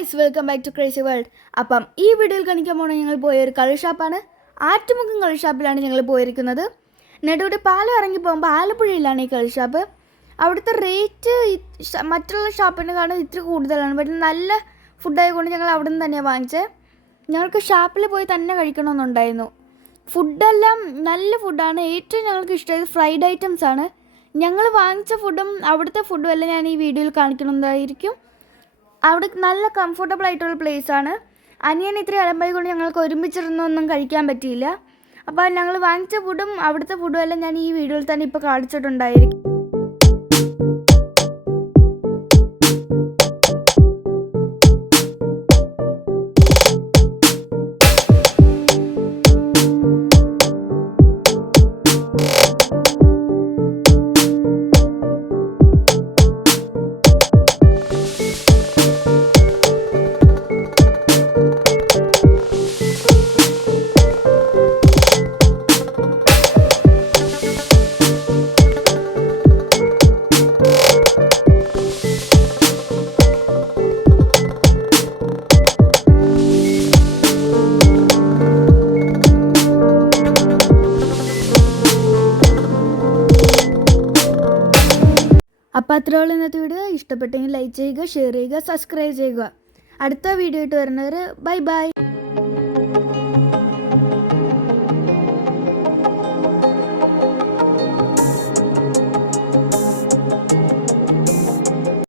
Guys, welcome back to crazy world. അപ്പം ഈ വീഡിയോയിൽ കാണിക്കാൻ പോകുന്നത് ഞങ്ങൾ പോയ ഒരു കളർ ഷാപ്പാണ്. ആറ്റുമുഖം കളർ ഷാപ്പിലാണ് ഞങ്ങൾ പോയിരിക്കുന്നത്. നെടുവിടെ പാലം ഇറങ്ങി പോകുമ്പോൾ ആലപ്പുഴയിലാണ് ഈ കളർ ഷാപ്പ്. അവിടുത്തെ റേറ്റ് മറ്റുള്ള ഷാപ്പിനെ കാണാൻ ഇത്തിരി കൂടുതലാണ്. പക്ഷേ നല്ല ഫുഡായതുകൊണ്ട് ഞങ്ങൾ അവിടെ നിന്ന് തന്നെയാണ് വാങ്ങിച്ചത്. ഞങ്ങൾക്ക് ഷാപ്പിൽ പോയി തന്നെ കഴിക്കണമെന്നുണ്ടായിരുന്നു. ഫുഡെല്ലാം നല്ല ഫുഡാണ്. ഏറ്റവും ഞങ്ങൾക്ക് ഇഷ്ടമായത് ഫ്രൈഡ് ഐറ്റംസ് ആണ്. ഞങ്ങൾ വാങ്ങിച്ച ഫുഡും അവിടുത്തെ ഫുഡും എല്ലാം ഞാൻ ഈ വീഡിയോയിൽ കാണിക്കുന്നതായിരിക്കും. അവിടെ നല്ല കംഫർട്ടബിൾ ആയിട്ടുള്ള പ്ലേസാണ്. അനിയൻ ഇത്തിരി അലമ്പായി കൊണ്ട് ഞങ്ങൾക്ക് ഒരുമിച്ചിരുന്നൊന്നും കഴിക്കാൻ പറ്റിയില്ല. അപ്പോൾ ഞങ്ങൾ വാങ്ങിച്ച ഫുഡും അവിടുത്തെ ഫുഡും എല്ലാം ഞാൻ ഈ വീഡിയോയിൽ തന്നെ ഇപ്പോൾ കാണിച്ചിട്ടുണ്ടായിരിക്കും. അപ്പോൾ അത്രയുള്ള ഇന്നത്തെ വീഡിയോ. ഇഷ്ടപ്പെട്ടെങ്കിൽ ലൈക്ക് ചെയ്യുക, ഷെയർ ചെയ്യുക, സബ്സ്ക്രൈബ് ചെയ്യുക. അടുത്ത വീഡിയോ ആയിട്ട് വരുന്നവർ ബൈ ബൈ.